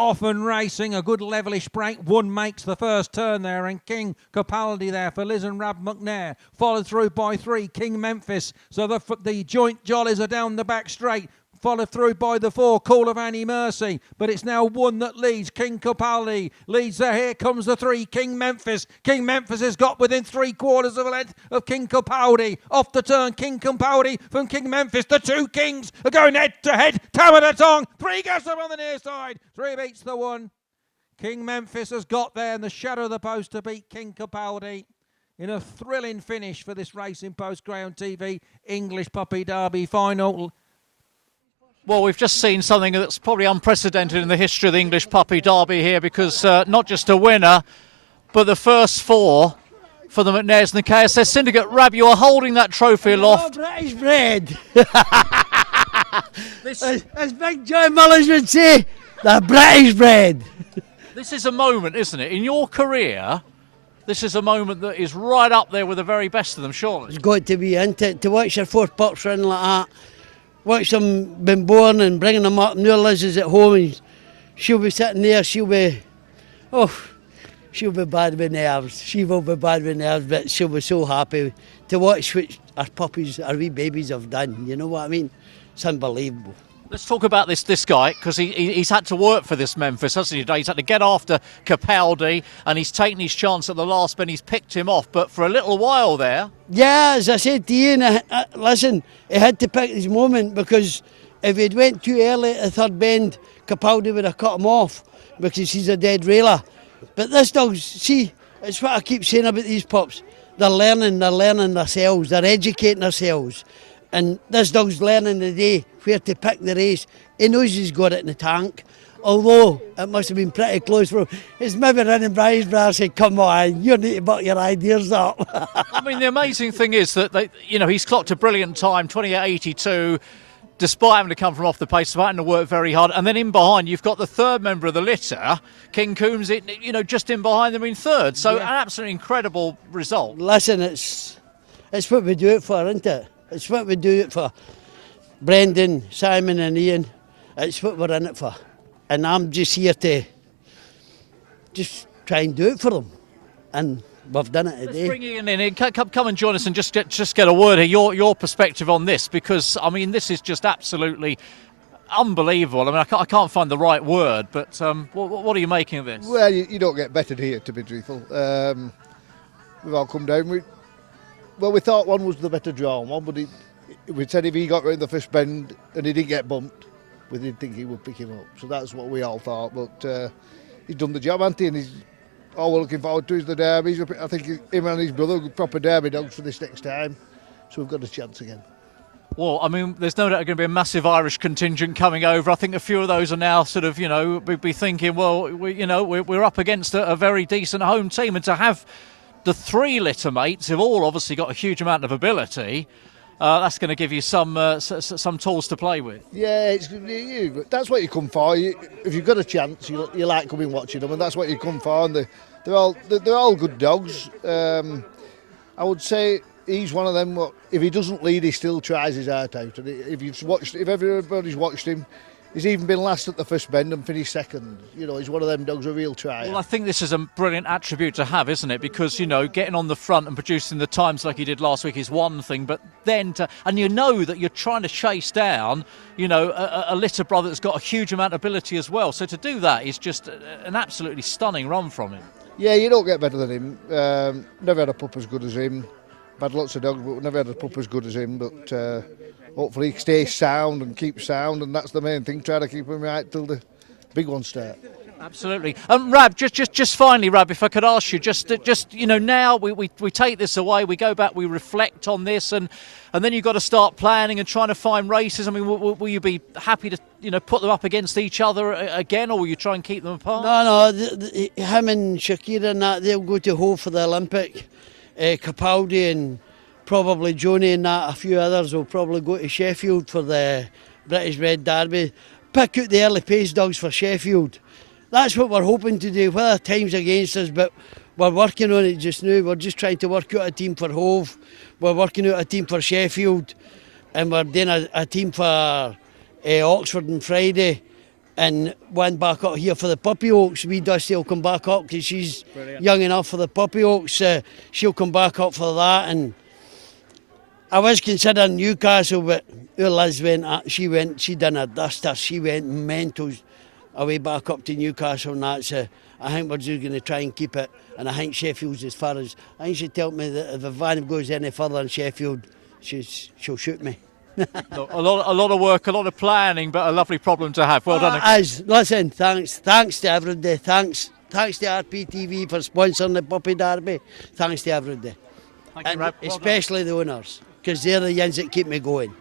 off and racing. A good levelish break. One makes the first turn there, and King Capaldi there for Liz and Rab McNair. Followed through by 3, King Memphis. So the joint jollies are down the back straight. Followed through by the 4, Call of Annie Mercy. But it's now 1 that leads. King Capaldi leads there. Here comes the 3, King Memphis. King Memphis has got within 3/4 of a length of King Capaldi. Off the turn, King Capaldi from King Memphis. The 2 Kings are going head to head. Tam at a tongue. 3 gets up on the near side. 3 beats the 1. King Memphis has got there in the shadow of the post to beat King Capaldi in a thrilling finish for this Racing Post Greyhound TV English Puppy Derby final. Well, we've just seen something that's probably unprecedented in the history of the English Puppy Derby here, because not just a winner, but the first 4 for the McNairs and the KSS Syndicate. Rab, you are holding that trophy aloft. British bred. As Big John Mullins would say, the British bred. This is a moment, isn't it? In your career, this is a moment that is right up there with the very best of them, surely. It's got to be, isn't it? To watch your 4 pups run like that, watch them been born and bringing them up. Now Liz is at home and she'll be sitting there, she'll be bad with nerves. She will be bad with nerves, but she'll be so happy to watch what our puppies, our wee babies have done. You know what I mean? It's unbelievable. Let's talk about this guy, because he's had to work for this Memphis, hasn't he, today? He's had to get after Capaldi, and he's taken his chance at the last bend. He's picked him off, but for a little while there... Yeah, as I said to Ian, listen, he had to pick his moment, because if he'd went too early at the 3rd bend, Capaldi would have cut him off, because he's a dead railer. But this dog, see, it's what I keep saying about these pups. They're learning themselves, they're educating themselves. And this dog's learning today where to pick the race. He knows he's got it in the tank, although it must have been pretty close for him. He's maybe running by his brother saying, come on, you need to buck your ideas up. I mean, the amazing thing is that, he's clocked a brilliant time, 28.82, despite having to come from off the pace, despite having to work very hard. And then in behind, you've got the 3rd member of the litter, King Coombs, just in behind them in 3rd. So yeah. An absolutely incredible result. Listen, it's what we do it for, isn't it? It's what we do it for. Brendan, Simon and Ian, it's what we're in it for. And I'm just here to just try and do it for them. And we've done it today. Let's bring Ian in. Come and join us and just get a word here, your perspective on this, because, I mean, this is just absolutely unbelievable. I mean, I can't find the right word, but what are you making of this? Well, you don't get bettered here, to be truthful. We've all come down. We thought one was the better drawn one, but we said if he got right in the first bend and he didn't get bumped, we didn't think he would pick him up. So that's what we all thought. But he's done the job, hasn't he? And all we're looking forward to is the derby. I think him and his brother are proper derby dogs for this next time. So we've got a chance again. Well, I mean, there's no doubt going to be a massive Irish contingent coming over. I think a few of those are now sort of, be thinking, well, we're up against a very decent home team, and to have the 3 litter mates have all obviously got a huge amount of ability. That's going to give you some tools to play with. Yeah, that's what you come for. If you've got a chance, you like coming watching them, and that's what you come for. And they're all good dogs. I would say he's one of them. If he doesn't lead, he still tries his heart out. And if everybody's watched him, he's even been last at the first bend and finished 2nd. He's one of them dogs, a real try. Well, I think this is a brilliant attribute to have, isn't it? Because, getting on the front and producing the times like he did last week is one thing, but then and that you're trying to chase down, a litter brother that's got a huge amount of ability as well. So to do that is just an absolutely stunning run from him. Yeah, you don't get better than him. Never had a pup as good as him. I've had lots of dogs, but never had a pup as good as him. But hopefully he stays sound and keeps sound, and that's the main thing. Try to keep him right till the big ones start. Absolutely. Rab, just finally, Rab, if I could ask you, now we take this away, we go back, we reflect on this, and then you've got to start planning and trying to find races. I mean, will you be happy to put them up against each other again, or will you try and keep them apart? No, him and Shakira and that, they'll go to Hull for the Olympic. Capaldi and probably Joni and that, a few others will probably go to Sheffield for the British Bred Derby. Pick out the early pace dogs for Sheffield. That's what we're hoping to do. Well, time's against us, but we're working on it just now. We're just trying to work out a team for Hove. We're working out a team for Sheffield, and we're doing a team for Oxford on Friday. and one back up here for the puppy oaks. Wee Dusty will come back up because she's young enough for the puppy oaks. She'll come back up for that. And I was considering Newcastle, but Liz she done a duster. She went mental away back up to Newcastle and that. So I think we're just going to try and keep it. And I think Sheffield's as far as, I think she told me that if the van goes any further in Sheffield, she'll shoot me. Look, a lot of work, a lot of planning, but a lovely problem to have. Well done. Listen, thanks to everybody. Thanks to RPTV for sponsoring the Puppy Derby. Thanks to everybody. Thank you, Rab. Well especially the owners, because they're the ones that keep me going.